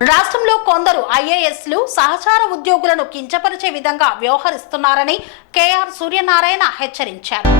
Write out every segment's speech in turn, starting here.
రాష్ట్రంలో కొందరు ఐఏఎస్లు సహచార ఉద్యోగులను కించపరిచే విధంగా వ్యవహరిస్తున్నారని కేఆర్ సూర్యనారాయణ హెచ్చరించారు.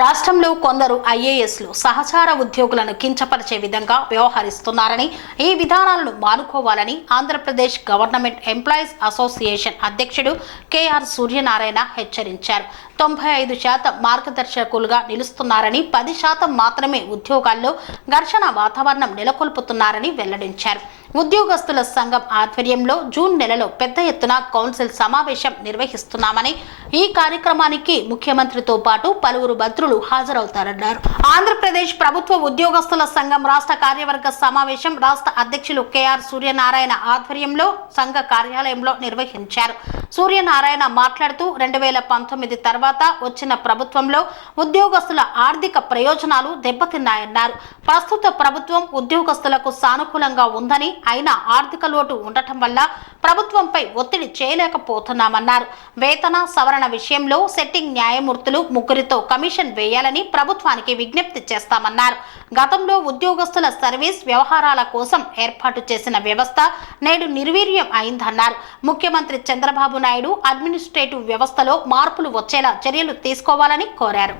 రాష్ట్రంలో కొందరు ఐఏఎస్లు సహచార ఉద్యోగులను కించపరిచే విధంగా వ్యవహరిస్తున్నారని, ఈ విధానాలను మానుకోవాలని ఆంధ్రప్రదేశ్ గవర్నమెంట్ ఎంప్లాయీస్ అసోసియేషన్ అధ్యక్షుడు కేఆర్ సూర్యనారాయణ హెచ్చరించారు. 95% మార్గదర్శకులుగా నిలుస్తున్నారని, 10% మాత్రమే ఉద్యోగాల్లో ఘర్షణ వాతావరణం నెలకొల్పుతున్నారని వెల్లడించారు. ఉద్యోగస్తుల సంఘం ఆధ్వర్యంలో జూన్ నెలలో పెద్ద ఎత్తున కౌన్సిల్ సమావేశం నిర్వహిస్తున్నామని, ఈ కార్యక్రమానికి ముఖ్యమంత్రితో పాటు పలువురు మంత్రులు హాజరవుతారన్నారు. ఆంధ్రప్రదేశ్ ప్రభుత్వ ఉద్యోగస్తుల సంఘం రాష్ట్ర కార్యవర్గ సమావేశం రాష్ట్ర అధ్యక్షులు కేఆర్ సూర్యనారాయణ ఆధ్వర్యంలో సంఘ కార్యాలయంలో నిర్వహించారు. సూర్యనారాయణ మాట్లాడుతూ 2019 తర్వాత వచ్చిన ప్రభుత్వంలో ఉద్యోగస్తుల ఆర్థిక ప్రయోజనాలు దెబ్బతిన్నాయన్నారు. ప్రస్తుత ప్రభుత్వం ఉద్యోగస్తులకు సానుకూలంగా ఉందని, అయినా ఆర్థిక లోటు ఉండటం వల్ల ప్రభుత్వంపై ఒత్తిడి చేయలేకపోతున్నామన్నారు. వేతన సవరణ విషయంలో సెట్టింగ్ న్యాయమూర్తులు 3తో కమిషన్ వేయాలని ప్రభుత్వానికి విజ్ఞప్తి చేస్తామన్నారు. గతంలో ఉద్యోగస్తుల సర్వీస్ వ్యవహారాల కోసం ఏర్పాటు చేసిన వ్యవస్థ నేడు నిర్వీర్యం అయిందన్నారు. ముఖ్యమంత్రి చంద్రబాబు నాయుడు అడ్మినిస్ట్రేటివ్ వ్యవస్థలో మార్పులు వచ్చేలా చర్యలు తీసుకోవాలని కోరారు.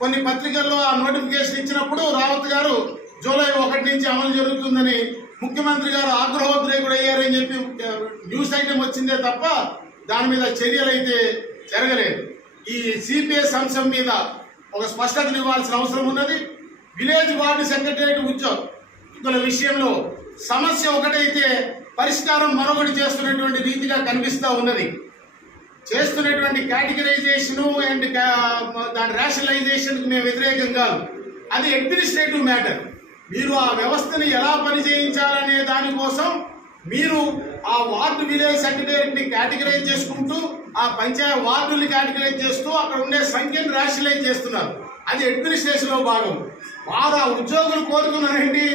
కొన్ని పత్రికల్లో ఆ నోటిఫికేషన్ ఇచ్చినప్పుడు రావత్ గారు జూలై 1 నుంచి అమలు జరుగుతుందని ముఖ్యమంత్రి గారు ఆగ్రహోద్రేకుడయ్యారని చెప్పి న్యూస్ ఐటమ్ వచ్చిందే తప్ప దాని మీద చర్యలు అయితే జరగలేదు. ఈ సిపిఎస్ అంశం మీద ఒక స్పష్టతను ఇవ్వాల్సిన అవసరం ఉన్నది. విలేజ్ వార్డు సెక్రటరీ ఉద్యోగుల విషయంలో సమస్య ఒకటైతే పరిష్కారం మరొకటి చేస్తున్నటువంటి రీతిగా కనిపిస్తూ ఉన్నది. చేస్తున్నటువంటి కేటగిరైజేషను అండ్ దాని రేషనలైజేషన్కి మేము వ్యతిరేకం కాదు. అది అడ్మినిస్ట్రేటివ్ మ్యాటర్. మీరు ఆ వ్యవస్థని ఎలా పనిచేయించాలనే దానికోసం మీరు ఆ వార్డు విలేజ్ సెక్రటరీని కేటగిరైజ్ చేసుకుంటూ, ఆ పంచాయతీ వార్డుల్ని కేటగిరైజ్ చేస్తూ అక్కడ ఉండే సంఖ్యను రేషనలైజ్ చేస్తున్నారు. అది అడ్మినిస్ట్రేషన్లో భాగం. వారు ఆ ఉద్యోగులు కోరుకున్నారండి,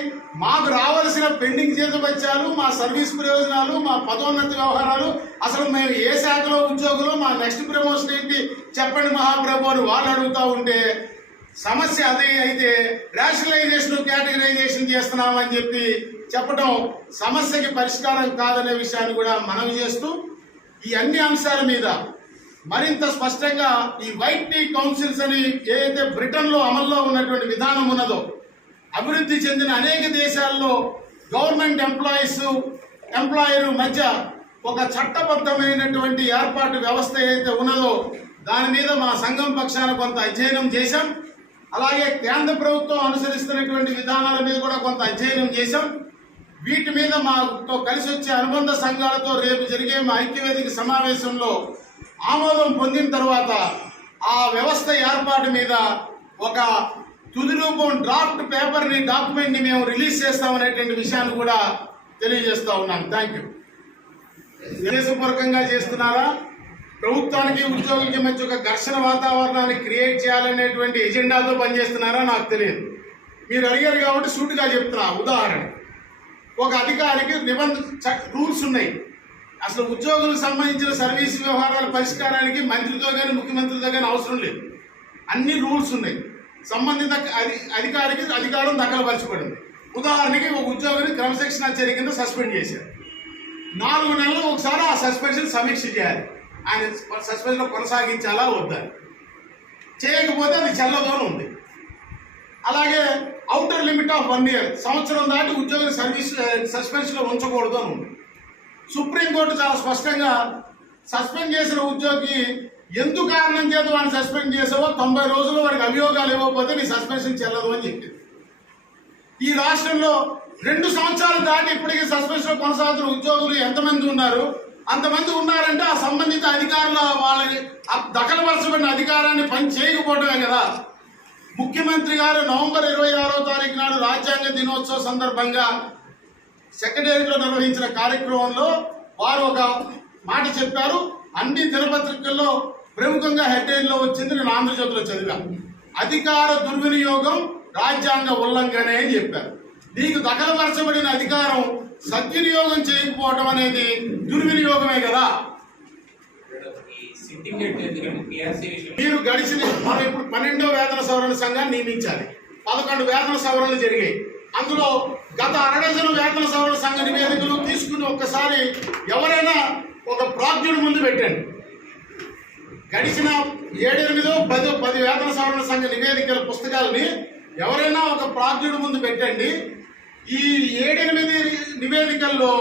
మాకు రావాల్సిన పెండింగ్ జీతభత్యాలు, మా సర్వీస్ ప్రయోజనాలు, మా పదోన్నతి వ్యవహారాలు, అసలు మేము ఏ శాఖలో ఉద్యోగులు, మా నెక్స్ట్ ప్రమోషన్ ఏంటి చెప్పండి మహాప్రభు అని వాళ్ళు అడుగుతూ ఉంటే సమస్య అదే అయితే రేషనలైజేషన్ కేటగిరైజేషన్ చేస్తున్నామని చెప్పి చెప్పడం సమస్యకి పరిష్కారం కాదనే విషయాన్ని కూడా మనవి చేస్తూ, ఈ అన్ని అంశాల మీద మరింత స్పష్టంగా ఈ వైట్ టీ కౌన్సిల్స్ అని ఏదైతే బ్రిటన్లో అమల్లో ఉన్నటువంటి విధానం ఉన్నదో, అభివృద్ధి చెందిన అనేక దేశాల్లో గవర్నమెంట్ ఎంప్లాయర్ మధ్య ఒక చట్టబద్ధమైనటువంటి ఏర్పాటు వ్యవస్థ ఏదైతే ఉన్నదో దాని మీద మా సంఘం పక్షాన కొంత అధ్యయనం చేశాం. అలాగే కేంద్ర ప్రభుత్వం అనుసరిస్తున్నటువంటి విధానాల మీద కూడా కొంత అధ్యయనం చేశాం. వీటి మీద మాతో కలిసి వచ్చే అనుబంధ సంఘాలతో రేపు జరిగే మా ఐక్యవేదిక సమావేశంలో ఆమోదం పొందిన తర్వాత ఆ వ్యవస్థ ఏర్పాటు మీద ఒక తుది రూపం డ్రాఫ్ట్ పేపర్ని డాక్యుమెంట్ని మేము రిలీజ్ చేస్తామనేటువంటి విషయాన్ని కూడా తెలియజేస్తా ఉన్నాను. Thank you. ఉద్దేశపూర్వకంగా చేస్తున్నారా, ప్రభుత్వానికి ఉద్యోగులకి మధ్య ఒక ఘర్షణ వాతావరణాన్ని క్రియేట్ చేయాలనేటువంటి ఎజెండాతో పనిచేస్తున్నారా నాకు తెలియదు. మీరు అడిగారు కాబట్టి సూటిగా చెప్తున్నా. ఉదాహరణ, ఒక అధికారికి రూల్స్ ఉన్నాయి. అసలు ఉద్యోగులకు సంబంధించిన సర్వీస్ వ్యవహారాల పరిష్కారానికి మంత్రితో కానీ ముఖ్యమంత్రితో కానీ అవసరం లేదు. అన్ని రూల్స్ ఉన్నాయి. సంబంధిత అధికారికి అధికారం దఖలుపరచబడింది. ఉదాహరణకి ఒక ఉద్యోగిని క్రమశిక్షణ చర్య కింద సస్పెండ్ చేశారు. 4 నెలలు ఒకసారి ఆ సస్పెన్షన్ సమీక్ష చేయాలి. ఆయన సస్పెన్షన్ కొనసాగించాలా వద్దా, చేయకపోతే అది చెల్లదు అని ఉంది. అలాగే అవుటర్ లిమిట్ ఆఫ్ 1 year, సంవత్సరం దాటి ఉద్యోగిని సస్పెన్షన్లో ఉంచకూడదు అని ఉంది. సుప్రీంకోర్టు చాలా స్పష్టంగా సస్పెండ్ చేసిన ఉద్యోగి ఎందుకు కారణం చేత వాడిని సస్పెండ్ చేసావో 90 రోజులు వాడికి అభియోగాలు ఇవ్వకపోతే నీ సస్పెన్షన్ చెల్లదు అని చెప్పింది. ఈ రాష్ట్రంలో 2 సంవత్సరాలు దాటి ఇప్పటికీ సస్పెన్షన్ కొనసాగుతున్న ఉద్యోగులు ఎంతమంది ఉన్నారు? అంతమంది ఉన్నారంటే ఆ సంబంధిత అధికారుల వాళ్ళకి దఖలుపరచబడిన అధికారాన్ని పని చేయకపోవడమే కదా. ముఖ్యమంత్రి గారు నవంబర్ 26వ తారీఖు నాడు రాజ్యాంగ దినోత్సవ సందర్భంగా సెక్రటేరియట్లో నిర్వహించిన కార్యక్రమంలో వారు ఒక మాట చెప్పారు. అన్ని దినపత్రికల్లో ప్రముఖంగా హెడ్లైన్లో వచ్చింది, నేను ఆంధ్రజ్యోతిలో చదివాను. అధికార దుర్వినియోగం రాజ్యాంగ ఉల్లంఘనే అని చెప్పారు. నీకు దఖలుపరచబడిన అధికారం సద్వినియోగం చేయకపోవడం అనేది దుర్వినియోగమే కదా. మీరు మనం ఇప్పుడు 12వ వేతన సవరణ సంఘాన్ని నియమించాలి. 11 వేతన సవరణలు జరిగాయి. అందులో గత 6 డజను వేతన సవరణ సంఘ నివేదికలు తీసుకుని ఒక్కసారి ఎవరైనా ఒక ప్రాజ్ఞుడి ముందు పెట్టండి. గడిచిన 7-8-10 వేతన సవరణ సంఘ నివేదికల పుస్తకాలని ఎవరైనా ఒక ప్రాజ్ఞుడి ముందు పెట్టండి. ఈ 7-8 నివేదికల్లో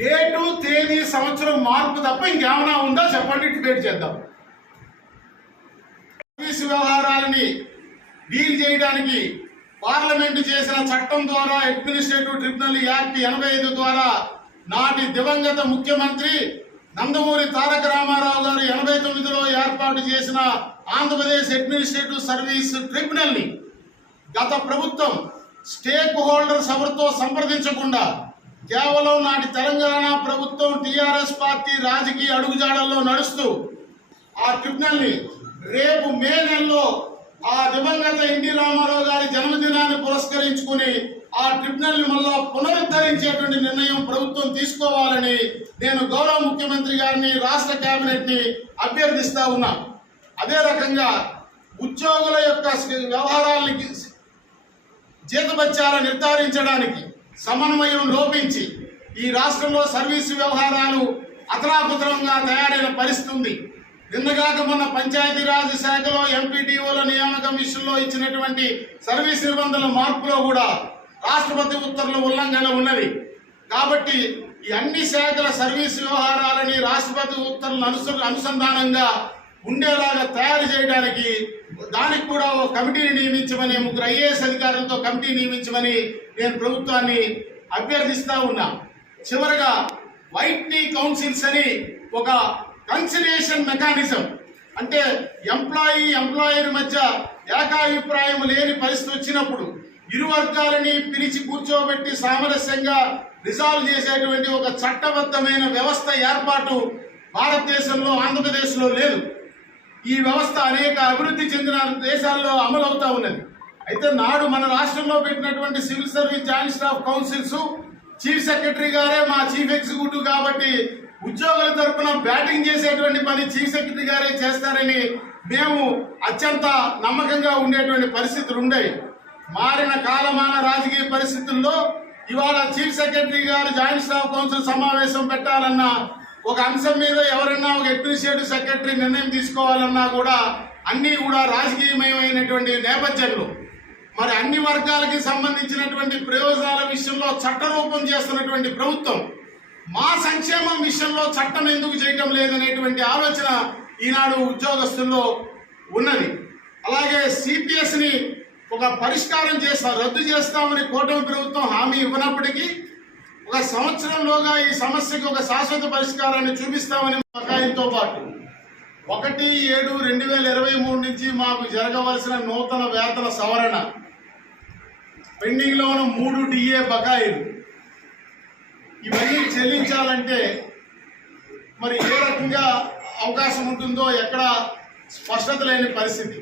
డేటు, తేదీ, సంవత్సరం మార్పు తప్ప ఇంకేమైనా ఉందా చెప్పండి, డిబేట్ చేద్దాం. సర్వీస్ వ్యవహారాలని డీల్ చేయడానికి పార్లమెంటు చేసిన చట్టం ద్వారా అడ్మినిస్ట్రేటివ్ ట్రిబ్యునల్ యాక్ట్ 85 ద్వారా నాటి దివంగత ముఖ్యమంత్రి నందమూరి తారక రామారావు గారు 89లో ఏర్పాటు చేసిన ఆంధ్రప్రదేశ్ అడ్మినిస్ట్రేటివ్ సర్వీస్ ట్రిబ్యునల్ ని గత ప్రభుత్వం స్టేక్ హోల్డర్స్ ఎవరితో సంప్రదించకుండా కేవలం నాటి తెలంగాణ ప్రభుత్వం టీఆర్ఎస్ పార్టీ రాజకీయ అడుగుజాడల్లో నడుస్తూ ఆ ట్రిబ్యునల్ ని రేపు మే నెలలో ఆ దివంగత ఎన్టీ రామారావు గారి జన్మదినాన్ని పురస్కరించుకుని ఆ ట్రిబ్యునల్ ని మళ్ళా పునరుద్ధరించేటువంటి నిర్ణయం ప్రభుత్వం తీసుకోవాలని నేను గౌరవ ముఖ్యమంత్రి గారిని, రాష్ట్ర కేబినెట్ ని అభ్యర్థిస్తా ఉన్నా. అదే రకంగా ఉద్యోగుల యొక్క వ్యవహారాలకి జీతభత్యాలు నిర్ధారించడానికి సమన్వయం లోపించి ఈ రాష్ట్రంలో సర్వీసు వ్యవహారాలు అతలాకుతలంగా తయారైన పరిస్థితి ఉంది. నిన్నగాక మొన్న పంచాయతీరాజ్ శాఖలో ఎంపీడీఓల నియామకం విషయంలో ఇచ్చినటువంటి సర్వీస్ నిబంధనల మార్పులో కూడా రాష్ట్రపతి ఉత్తర్వుల ఉల్లంఘన ఉన్నది. కాబట్టి ఈ అన్ని శాఖల సర్వీస్ వ్యవహారాలని రాష్ట్రపతి ఉత్తర్వులు అనుసంధానంగా ఉండేలాగా తయారు చేయడానికి దానికి కూడా ఓ కమిటీని నియమించమని, 3 ఐఏఎస్ అధికారులతో కమిటీ నియమించమని నేను ప్రభుత్వాన్ని అభ్యర్థిస్తా ఉన్నా. చివరగా వైట్నీ కౌన్సిల్స్ అని ఒక కన్సిలియేషన్ మెకానిజం, అంటే ఎంప్లాయర్ మధ్య ఏకాభిప్రాయం లేని పరిస్థితి వచ్చినప్పుడు ఇరు వర్గాలని పిలిచి కూర్చోబెట్టి సామరస్యంగా రిజాల్వ్ చేసేటువంటి ఒక చట్టబద్ధమైన వ్యవస్థ ఏర్పాటు భారతదేశంలో, ఆంధ్రప్రదేశ్లో లేదు. ఈ వ్యవస్థ అనేక అభివృద్ధి చెందిన దేశాల్లో అమలవుతా ఉన్నది. అయితే నాడు మన రాష్ట్రంలో పెట్టినటువంటి civil service joint staff councils chief secretary గారే మా చీఫ్ ఎగ్జిక్యూటివ్ కాబట్టి ఉద్యోగుల తరఫున బ్యాటింగ్ చేసేటువంటి పని చీఫ్ సెక్రటరీ గారే చేస్తారని మేము అత్యంత నమ్మకంగా ఉండేటువంటి పరిస్థితులు ఉండేవి. మారిన కాలమాన రాజకీయ పరిస్థితుల్లో ఇవాళ చీఫ్ సెక్రటరీ గారు జాయింట్ స్టాఫ్ కౌన్సిల్ సమావేశం పెట్టాలన్నా, ఒక అంశం మీద ఎవరైనా ఒక అడ్మినిస్ట్రేటివ్ సెక్రటరీ నిర్ణయం తీసుకోవాలన్నా కూడా అన్నీ కూడా రాజకీయమయమైనటువంటి నేపథ్యంలో మరి అన్ని వర్గాలకి సంబంధించినటువంటి ప్రయోజనాల విషయంలో చట్టరూపం చేస్తున్నటువంటి ప్రభుత్వం మా సంక్షేమం విషయంలో చట్టం ఎందుకు చేయటం లేదనేటువంటి ఆలోచన ఈనాడు ఉద్యోగస్తుల్లో ఉన్నది. అలాగే సిపిఎస్ని ఒక పరిష్కారం రద్దు చేస్తామని కూటమి ప్రభుత్వం హామీ ఇవ్వనప్పటికీ 1 సంవత్సరంలోగా ఈ సమస్యకు ఒక శాశ్వత పరిష్కారాన్ని చూపిస్తామని బకాయితో పాటు 1/7/2023 నుంచి మాకు జరగవలసిన నూతన వేతన సవరణ, పెండింగ్లో ఉన్న 3 డిఏ బకాయిలు, ఇవన్నీ చెల్లించాలంటే మరి ఏ రకంగా అవకాశం ఉంటుందో ఎక్కడ స్పష్టత లేని పరిస్థితి.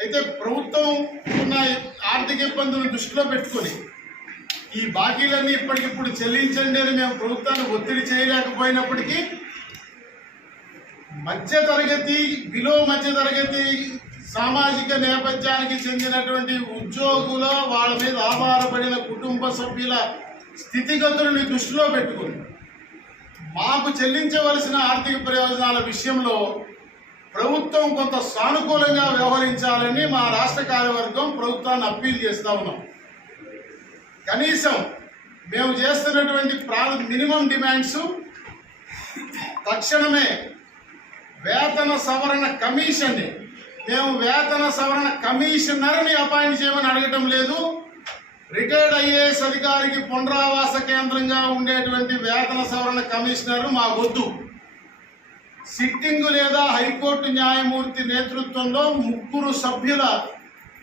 అయితే ప్రభుత్వం ఉన్న ఆర్థిక ఇబ్బందులను దృష్టిలో పెట్టుకొని ఈ బాకీలన్నీ ఇప్పటికిప్పుడు చెల్లించండి అని మేము ప్రభుత్వాన్ని ఒత్తిడి చేయలేకపోయినప్పటికీ మధ్యతరగతి, బిలో మధ్యతరగతి సామాజిక నేపథ్యానికి చెందినటువంటి ఉద్యోగుల, వాళ్ళ మీద ఆధారపడిన కుటుంబ సభ్యుల స్థితిగతులని దృష్టిలో పెట్టుకుని మాకు చెల్లించవలసిన ఆర్థిక ప్రయోజనాల విషయంలో ప్రభుత్వం కొంత సానుకూలంగా వ్యవహరించాలని మా రాష్ట్ర కార్యవర్గం ప్రభుత్వాన్ని అప్పీల్ చేస్తా ఉన్నాం. కనీసం మేము చేస్తున్నటువంటి మినిమం డిమాండ్స్ తక్షణమే వేతన సవరణ కమిషన్ని, మేము వేతన సవరణ కమిషనర్ని అపాయింట్ చేయమని అడగటం లేదు. రిటైర్డ్ ఐఏఎస్ అధికారికి పునరావాస కేంద్రంగా ఉండేటువంటి వేతన సవరణ కమిషనర్ మాకొద్దు. సిట్టింగ్ లేదా హైకోర్టు న్యాయమూర్తి నేతృత్వంలో 3 సభ్యుల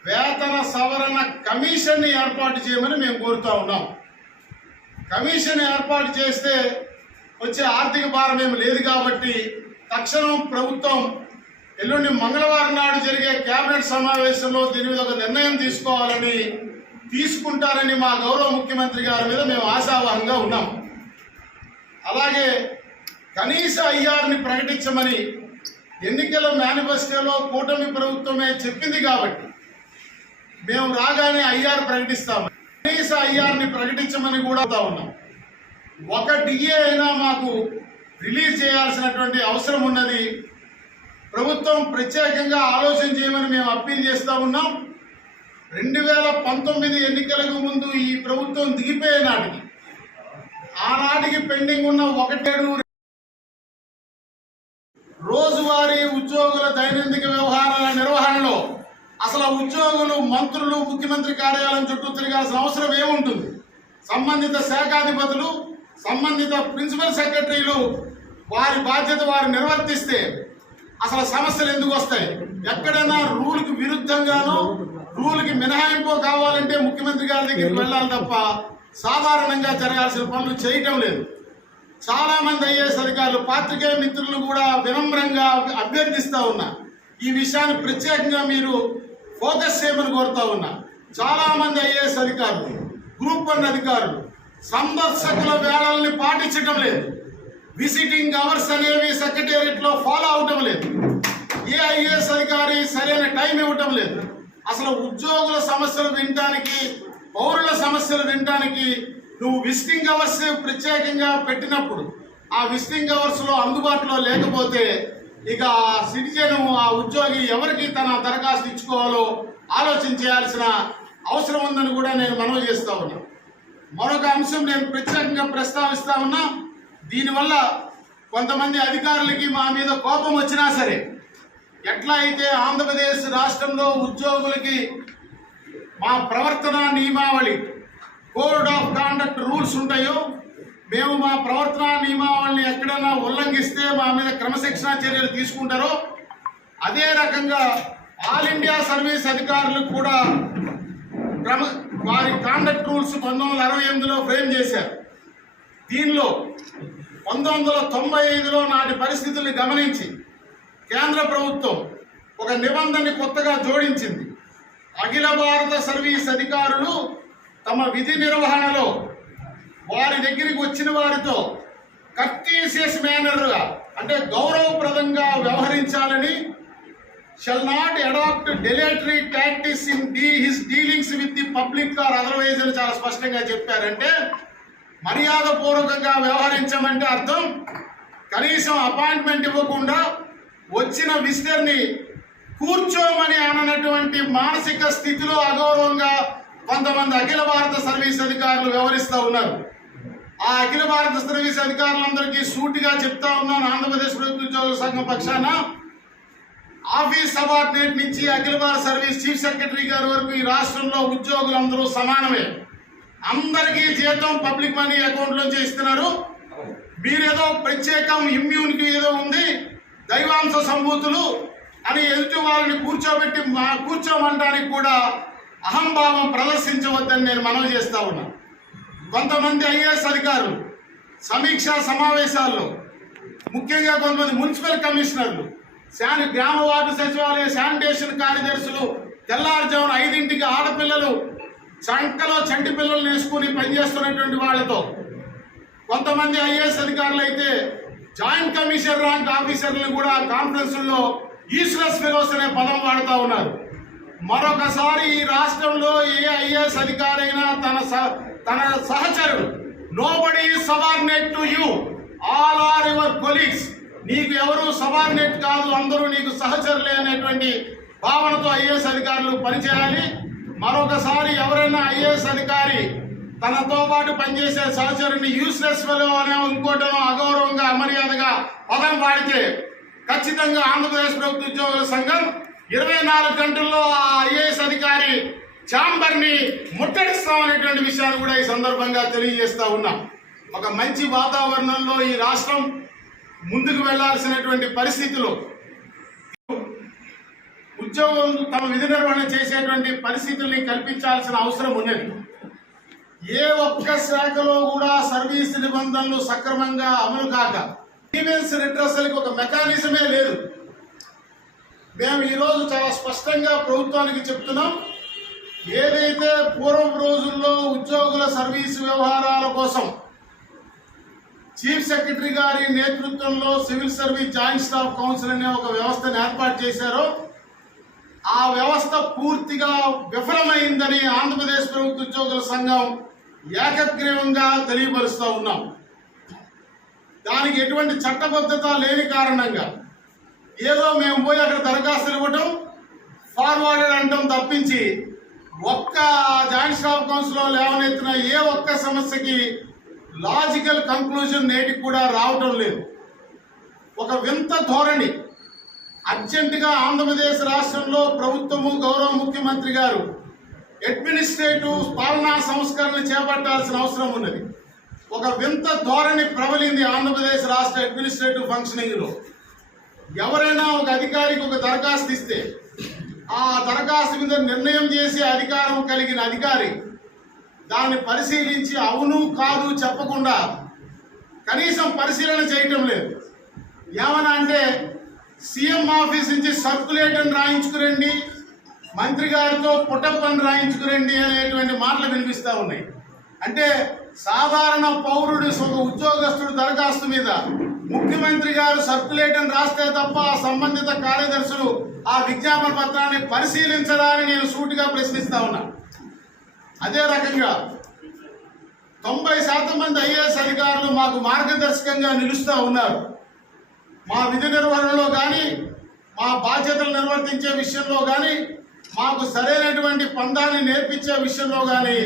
వేతన సవరణ కమిషన్ని ఏర్పాటు చేయమని మేము కోరుతా ఉన్నాం. కమిషన్ ఏర్పాటు చేస్తే వచ్చే ఆర్థిక భారం ఏమి లేదు కాబట్టి తక్షణం ప్రభుత్వం ఎల్లుండి మంగళవారం నాడు జరిగే కేబినెట్ సమావేశంలో దీని మీద ఒక నిర్ణయం తీసుకుంటారని మా గౌరవ ముఖ్యమంత్రి గారి మీద మేము ఆశావాహంగా ఉన్నాం. అలాగే కనీస ఐఆర్ని ప్రకటించమని ఎన్నికల మేనిఫెస్టోలో కూటమి ప్రభుత్వమే చెప్పింది కాబట్టి మేము రాగానే ఐఆర్ ప్రకటిస్తాము. కనీస ఐఆర్ని ప్రకటించమని కూడా ఉన్నాం. ఒక డిఏ అయినా మాకు రిలీజ్ చేయాల్సినటువంటి అవసరం ఉన్నది. ప్రభుత్వం ప్రత్యేకంగా ఆలోచన చేయమని మేము అప్పీల్ చేస్తూ ఉన్నాం. 2019 ఎన్నికలకు ముందు ఈ ప్రభుత్వం దిగిపోయే నాటికి ఆనాటికి పెండింగ్ ఉన్న 17 రోజువారీ ఉద్యోగుల దైనందిక వ్యవహారాల నిర్వహణలో అసలు ఉద్యోగులు మంత్రులు ముఖ్యమంత్రి కార్యాలయం చుట్టూ తిరగాల్సిన అవసరం ఏముంటుంది? సంబంధిత శాఖాధిపతులు సంబంధిత ప్రిన్సిపల్ సెక్రటరీలు వారి బాధ్యత వారు నిర్వర్తిస్తే అసలు సమస్యలు ఎందుకు వస్తాయి? ఎక్కడైనా రూల్కి విరుద్ధంగానో రూల్కి మినహాయింపు కావాలంటే ముఖ్యమంత్రి గారి దగ్గరికి వెళ్ళాలి తప్ప సాధారణంగా జరగాల్సిన పనులు చేయటం లేదు. చాలా మంది ఐఏఎస్ అధికారులు పాత్రికేయ మిత్రులను కూడా వినమ్రంగా అభ్యర్థిస్తూ ఉన్నా ఈ విషయాన్ని ప్రత్యేకంగా మీరు ఫోకస్ చేయమని కోరుతా ఉన్నా. చాలా మంది ఐఏఎస్ అధికారులు గ్రూప్ 1 అధికారులు సందర్శకుల వేళల్ని పాటించడం లేదు. విజిటింగ్ అవర్స్ అనేవి సెక్రటేరియట్ లో ఫాలో అవటం లేదు. ఏ ఐఏఎస్ అధికారి సరైన టైం ఇవ్వటం లేదు. అసలు ఉద్యోగుల సమస్యలు వినటానికి పౌరుల సమస్యలు వినటానికి నువ్వు విజిటింగ్ అవర్స్ ప్రత్యేకంగా పెట్టినప్పుడు ఆ విజిటింగ్ అవర్స్ లో అందుబాటులో లేకపోతే ఇక సిటిజన్ ఆ ఉద్యోగి ఎవరికి తన దరఖాస్తు ఇచ్చుకోవాలో ఆలోచన చేయాల్సిన అవసరం ఉందని కూడా నేను మనవి చేస్తా ఉన్నా. మరొక అంశం నేను ప్రత్యేకంగా ప్రస్తావిస్తా ఉన్నా. దీనివల్ల కొంతమంది అధికారులకి మా మీద కోపం వచ్చినా సరే ఎట్లా అయితే ఆంధ్రప్రదేశ్ రాష్ట్రంలో ఉద్యోగులకి మా ప్రవర్తన నియమావళి కోడ్ ఆఫ్ కాండక్ట్ రూల్స్ ఉంటాయో మేము మా ప్రవర్తన నియమావళిని ఎక్కడైనా ఉల్లంఘిస్తే మా మీద క్రమశిక్షణా చర్యలు తీసుకుంటారో అదే రకంగా ఆల్ ఇండియా సర్వీస్ అధికారులకు కూడా వారి కాండక్ట్ రూల్స్ 1968లో ఫ్రేమ్ చేశారు. దీనిలో 1995లో నాటి పరిస్థితుల్ని గమనించి కేంద్ర ప్రభుత్వం ఒక నిబంధనని కొత్తగా జోడించింది. అఖిల భారత సర్వీస్ అధికారులు తమ విధి నిర్వహణలో వారి దగ్గరికి వచ్చిన వారితో కర్టీసియస్ మేనర్గా అంటే గౌరవప్రదంగా వ్యవహరించాలని shall not adopt dilatory tactics in his dealings with the public or otherwise అని చాలా స్పష్టంగా చెప్పారంటే మర్యాదపూర్వకంగా వ్యవహరించమంటే అర్థం కనీసం అపాయింట్మెంట్ ఇవ్వకుండా వచ్చిన విజిటర్ని కూర్చోమని అననటువంటి మానసిక స్థితిలో అగౌరవంగా కొంతమంది అఖిల భారత సర్వీస్ అధికారులు వ్యవహరిస్తూ ఉన్నారు. ఆ అఖిల భారత సర్వీస్ అధికారులందరికీ సూటిగా చెప్తా ఉన్నాను. ఆంధ్రప్రదేశ్ ప్రభుత్వ ఉద్యోగుల సంఘం పక్షాన ఆఫీస్ సబార్డినేట్ నుంచి అఖిల భారత సర్వీస్ చీఫ్ సెక్రటరీ గారి వరకు ఈ రాష్ట్రంలో ఉద్యోగులందరూ సమానమే. అందరికీ జీతం పబ్లిక్ మనీ అకౌంట్ నుంచి ఇస్తున్నారు. మీరేదో ప్రత్యేకం ఇమ్యూనిటీ ఏదో ఉంది దైవాంశ సంభూతులు అని ఎదుటి వాళ్ళని కూర్చోమంటానికి కూడా అహంభావం ప్రదర్శించవద్దని నేను మనవి చేస్తా ఉన్నాను. కొంతమంది ఐఏఎస్ అధికారులు సమీక్షా సమావేశాల్లో ముఖ్యంగా కొంతమంది మున్సిపల్ కమిషనర్లు గ్రామ వార్డు సచివాలయ శానిటేషన్ కార్యదర్శులు తెల్లారుజామున 5ంటికి ఆడపిల్లలు చంకలో చంటి పిల్లలు వేసుకుని పనిచేస్తున్నటువంటి వాళ్ళతో కొంతమంది ఐఏఎస్ అధికారులు అయితే జాయింట్ కమిషనర్ ర్యాంక్ ఆఫీసర్లు కూడా కాన్ఫరెన్సుల్లో యూస్లెస్ ఫెలోస్ అనే పదం వాడుతూ ఉన్నారు. మరొకసారి ఈ రాష్ట్రంలో ఏ ఐఏఎస్ అధికారి అయినా తన సహచరుడు nobody is subordinate to you, all are your colleagues, నీకు ఎవరు సబార్డినేట్ కాదు, అందరూ నీకు సహచరులే అనేటువంటి భావనతో ఐఏఎస్ అధికారులు పనిచేయాలి. మరొకసారి ఎవరైనా ఐఏఎస్ అధికారి తనతో పాటు పనిచేసే సహచరుని యూస్లెస్ ఫెలో అనే ఇంకోటనో అగౌరవంగా అమర్యాదగా పదం వాడితే ఖచ్చితంగా ఆంధ్రప్రదేశ్ ప్రభుత్వ ఉద్యోగుల సంఘం 24 గంటల్లో ఆ ఐఏఎస్ అధికారి ఛాంబర్ని ముట్టడిస్తామనేటువంటి విషయాన్ని కూడా ఈ సందర్భంగా తెలియజేస్తా ఉన్నాం. ఒక మంచి వాతావరణంలో ఈ రాష్ట్రం ముందుకు వెళ్లాల్సినటువంటి పరిస్థితిలో ఉద్యోగం తమ విధి నిర్వహణ చేసేటువంటి పరిస్థితుల్ని కల్పించాల్సిన అవసరం ఉన్నది. ఏ ఒక్క శాఖలో కూడా సర్వీస్ నిబంధనలు సక్రమంగా అమలు కాక గ్రీవెన్స్ రిట్రెసల్కి ఒక మెకానిజమే లేదు. మేము ఈరోజు చాలా స్పష్టంగా ప్రభుత్వానికి చెప్తున్నాం. ఏదైతే పూర్వపు రోజుల్లో ఉద్యోగుల సర్వీసు వ్యవహారాల కోసం చీఫ్ సెక్రటరీ గారి నేతృత్వంలో civil service joint staff council అనే ఒక వ్యవస్థను ఏర్పాటు చేశారో ఆ వ్యవస్థ పూర్తిగా విఫలమైందని ఆంధ్రప్రదేశ్ ప్రభుత్వ ఉద్యోగుల సంఘం ఏకగ్రీవంగా తెలియపరుస్తూ ఉన్నాం. దానికి ఎటువంటి చట్టబద్ధత లేని కారణంగా ఏదో మేము పోయి అక్కడ దరఖాస్తులు ఇవ్వటం, ఫార్వర్డెడ్ అంటాం తప్పించి ఒక్క జాయింట్ స్టాఫ్ కౌన్సిల్లో లేవనెత్తిన ఏ ఒక్క సమస్యకి లాజికల్ కంక్లూజన్ నేటికి కూడా రావటం లేదు. ఒక వింత ధోరణి. అర్జెంటుగా ఆంధ్రప్రదేశ్ రాష్ట్రంలో ప్రభుత్వము, గౌరవ ముఖ్యమంత్రి గారు అడ్మినిస్ట్రేటివ్ పాలనా సంస్కరణలు చేపట్టాల్సిన అవసరం ఉన్నది. ఒక వింత ధోరణి ప్రబలింది ఆంధ్రప్రదేశ్ రాష్ట్ర అడ్మినిస్ట్రేటివ్ ఫంక్షనింగ్లో. ఎవరైనా ఒక అధికారికి ఒక దరఖాస్తు ఇస్తే ఆ దరఖాస్తు మీద నిర్ణయం చేసే అధికారం కలిగిన అధికారి దాన్ని పరిశీలించి అవును కాదు చెప్పకుండా కనీసం పరిశీలన చేయటం లేదు. ఏమన్నా అంటే సీఎం ఆఫీస్ నుంచి సర్కులేటర్ని రాయించుకురండి, మంత్రి గారితో పుట్టప్పని రాయించుకురండి అనేటువంటి మాటలు వినిపిస్తూ ఉన్నాయి. అంటే సాధారణ పౌరుడు, ఒక ఉద్యోగస్తుడు దరఖాస్తు మీద ముఖ్యమంత్రి గారు సర్కులేటర్ని రాస్తే తప్ప ఆ సంబంధిత కార్యదర్శులు ఆ విజ్ఞాపన పత్రాన్ని పరిశీలించడాన్ని నేను సూటిగా ప్రశ్నిస్తా ఉన్నా. అదే రకంగా 90% మంది ఐఏఎస్ అధికారులు మాకు మార్గదర్శకంగా నిలుస్తూ ఉన్నారు. మా విధి నిర్వహణలో కానీ, మా బాధ్యతలు నిర్వర్తించే విషయంలో కానీ, మాకు సరైనటువంటి పందాన్ని నేర్పించే విషయంలో కానీ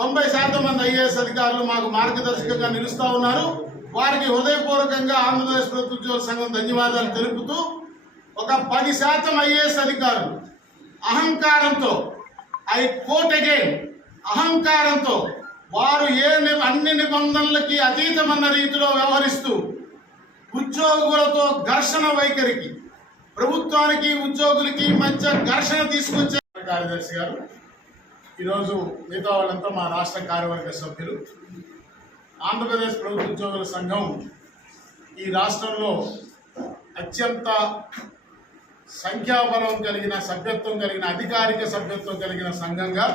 90% మంది ఐఏఎస్ అధికారులు మాకు మార్గదర్శకంగా నిలుస్తూ ఉన్నారు. వారికి హృదయపూర్వకంగా ఆంధ్రప్రదేశ్ ప్రభుత్వ ఉద్యోగుల సంఘం ధన్యవాదాలు తెలుపుతూ, ఒక 10% ఐఏఎస్ అధికారులు అహంకారంతో, ఐ కోట్ అగైన్, అహంకారంతో వారు అన్ని నిబంధనలకి అతీతమన్న రీతిలో వ్యవహరిస్తూ ఉద్యోగులతో ఘర్షణ వైఖరికి, ప్రభుత్వానికి ఉద్యోగులకి మధ్య ఘర్షణ తీసుకొచ్చే కార్యదర్శి గారు, ఈరోజు మిగతా వాళ్ళంతా మా రాష్ట్ర కార్యవర్గ సభ్యులు. ఆంధ్రప్రదేశ్ ప్రభుత్వ ఉద్యోగుల సంఘం ఈ రాష్ట్రంలో అత్యంత సంఖ్యాబలం కలిగిన, సభ్యత్వం కలిగిన, అధికారిక సభ్యత్వం కలిగిన సంఘంగా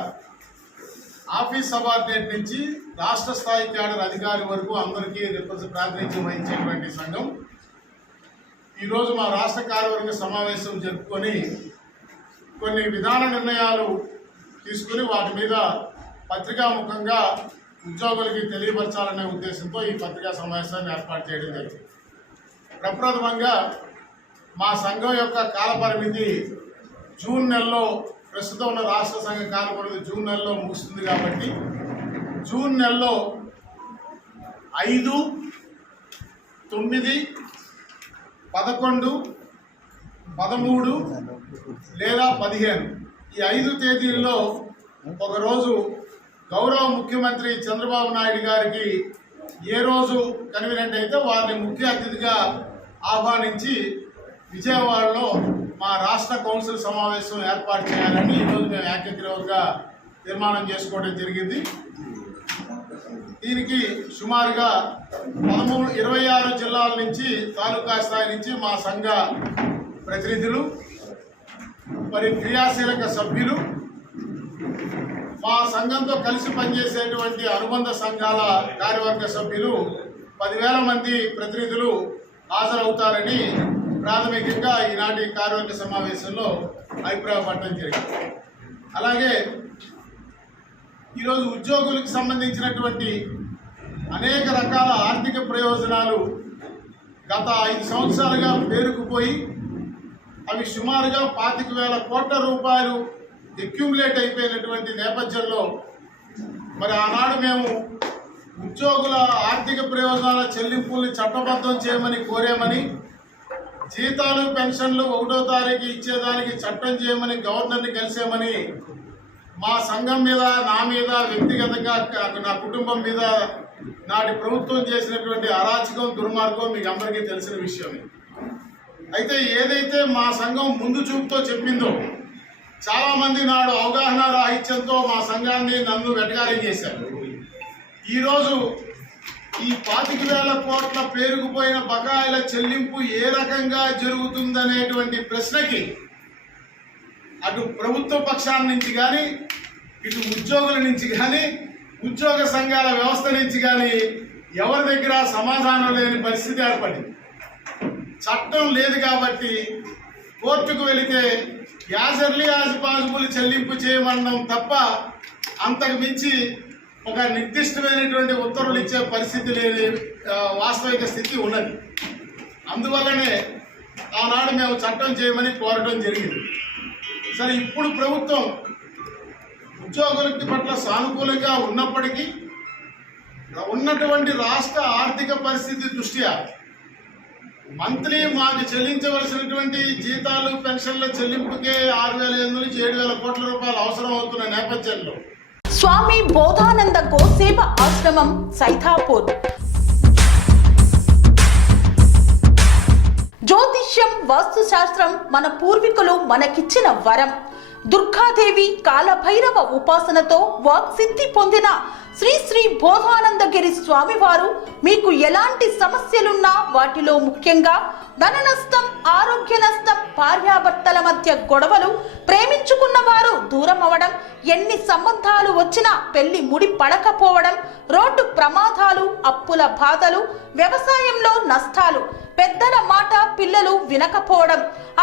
ఆఫీస్ సబార్డినేట్ నుంచి రాష్ట్ర స్థాయి క్యాడర్ అధికారి వరకు అందరికీ ప్రాతినిధ్యం వహించేటువంటి సంఘం. ఈరోజు మా రాష్ట్ర కార్యవర్గ సమావేశం జరుపుకొని కొన్ని విధాన నిర్ణయాలు తీసుకుని వాటి మీద పత్రికాముఖంగా ఉద్యోగులకి తెలియపరచాలనే ఉద్దేశంతో ఈ పత్రికా సమావేశాన్ని ఏర్పాటు చేయడం జరిగింది. ప్రప్రథమంగా మా సంఘం యొక్క కాలపరిమితి జూన్ నెలలో, ప్రస్తుతం ఉన్న రాష్ట్ర సంఘ కాలపరిమితి జూన్ నెలలో ముగుస్తుంది కాబట్టి జూన్ నెలలో 5, 9, 11, 13 లేదా 15 ఈ 5 తేదీల్లో ఒకరోజు గౌరవ ముఖ్యమంత్రి చంద్రబాబు నాయుడు గారికి ఏ రోజు కన్వీనియంట్ అయితే వారిని ముఖ్య అతిథిగా ఆహ్వానించి విజయవాడలో మా రాష్ట్ర కౌన్సిల్ సమావేశం ఏర్పాటు చేయాలని ఈరోజు మేము ఏకగ్రీవంగా తీర్మానం చేసుకోవడం జరిగింది. దీనికి సుమారుగా 26 జిల్లాల నుంచి, తాలూకా స్థాయి నుంచి మా సంఘ ప్రతినిధులు, మరి క్రియాశీలక సభ్యులు, మా సంఘంతో కలిసి పనిచేసేటువంటి అనుబంధ సంఘాల కార్యవర్గ సభ్యులు 10,000 మంది ప్రతినిధులు హాజరవుతారని ప్రాథమికంగా ఈనాటి కార్యవర్గ సమావేశంలో అభిప్రాయపడటం జరిగింది. అలాగే ఈరోజు ఉద్యోగులకు సంబంధించినటువంటి అనేక రకాల ఆర్థిక ప్రయోజనాలు గత 5 సంవత్సరాలుగా పేరుకుపోయి అవి సుమారుగా 25,000 కోట్ల రూపాయలు అక్యుములేట్ అయిపోయినటువంటి నేపథ్యంలో మరి ఆనాడు మేము ఉద్యోగుల ఆర్థిక ప్రయోజనాల చెల్లింపుల్ని చట్టబద్ధం చేయమని కోరామని, జీతాలు పెన్షన్లు 1వ తారీఖు ఇచ్చేదానికి చట్టం చేయమని గవర్నర్ని కలిసామని, మా సంఘం మీద, నా మీద వ్యక్తిగతంగా, నా కుటుంబం మీద నాటి ప్రభుత్వం చేసినటువంటి అరాచకం, దుర్మార్గం మీకు అందరికీ తెలిసిన విషయమే. అయితే ఏదైతే మా సంఘం ముందు చూపుతో చెప్పిందో, చాలామంది నాడు అవగాహన రాహిత్యంతో మా సంఘాన్ని, నన్ను వెటకారం చేశారు. ఈరోజు ఈ 25,000 కోట్ల పేరుకుపోయిన బకాయిల చెల్లింపు ఏ రకంగా జరుగుతుందనేటువంటి ప్రశ్నకి అటు ప్రభుత్వ పక్షాల నుంచి కానీ, ఇటు ఉద్యోగుల నుంచి కానీ, ఉద్యోగ సంఘాల వ్యవస్థ నుంచి కానీ ఎవరి దగ్గర సమాధానం లేని పరిస్థితి ఏర్పడింది. చట్టం లేదు కాబట్టి కోర్టుకు వెళితే యాజ్ ఎర్లీ యాజ్ పాసిబుల్ చెల్లింపు చేయమన్నాం తప్ప అంతకు మించి ఒక నిర్దిష్టమైనటువంటి ఉత్తర్వులు ఇచ్చే పరిస్థితి లేని వాస్తవిక స్థితి ఉన్నది. అందువల్లనే ఆనాడు మేము చట్టం చేయమని కోరడం జరిగింది. సరే, ఇప్పుడు ప్రభుత్వం ఉద్యోగులకి పట్ల సానుకూలంగా ఉన్నప్పటికీ ఉన్నటువంటి రాష్ట్ర ఆర్థిక పరిస్థితి దృష్ట్యా మంత్లీ మాకు చెల్లించవలసినటువంటి జీతాలు పెన్షన్ల చెల్లింపుకే 6,500 నుంచి 7,000 కోట్ల రూపాయలు అవసరం అవుతున్న నేపథ్యంలో స్వామి బోధానంద గోసేవ ఆశ్రమం సైథాపూర్. జ్యోతిష్యం, వాస్తుశాస్త్రం మన పూర్వీకులు మనకిచ్చిన వరం. దుర్గాదేవి, కాలభైరవ ఉపాసనతో వాక్సిద్ధి పొందిన శ్రీ శ్రీ బోధానందగిరి స్వామివారు మీకు ఎలాంటి సమస్యలున్నా, వాటిలో ముఖ్యంగా ధన నష్టం, ఆరోగ్య నష్టం, భార్యాభర్తల మధ్య గొడవలు, ప్రేమించుకున్న వారు దూరం అవడం, ఎన్ని సంబంధాలు వచ్చినా పెళ్లి ముడి పడకపోవడం, రోడ్డు ప్రమాదాలు, అప్పుల బాధలు, వ్యవసాయంలో నష్టాలు, పెద్దల మాట పిల్లలు వినకపోవడం,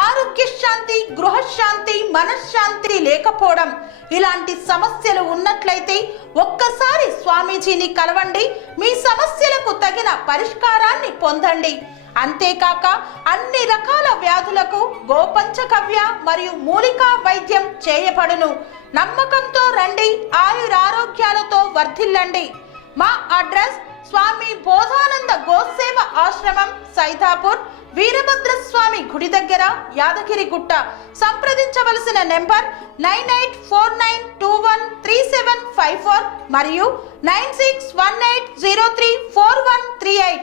ఆరోగ్య శాంతి, గృహశాంతి, మనశ్శాంతి లేకపోవడం, ఇలాంటి సమస్యలు ఉన్నట్లయితే ఒక్కసారి స్వామీజీని కలవండి. మీ సమస్యలకు తగిన పరిష్కారాన్ని పొందండి. అంతేకాక అన్ని రకాల వ్యాధులకు గోపంచకవ్య మరియు మూలికా వైద్యం చేయబడును. నమ్మకంతో రండి, ఆయురారోగ్యాలతో వర్ధిల్లండి. మా అడ్రస్ స్వామి బోధానంద గోసేవ ఆశ్రమం సైథాపూర్, వీరభద్రస్వామి గుడి దగ్గర, యాదగిరిగుట్ట. సంప్రదించవలసిన నెంబర్ 9849213754 మరియు 9618034138.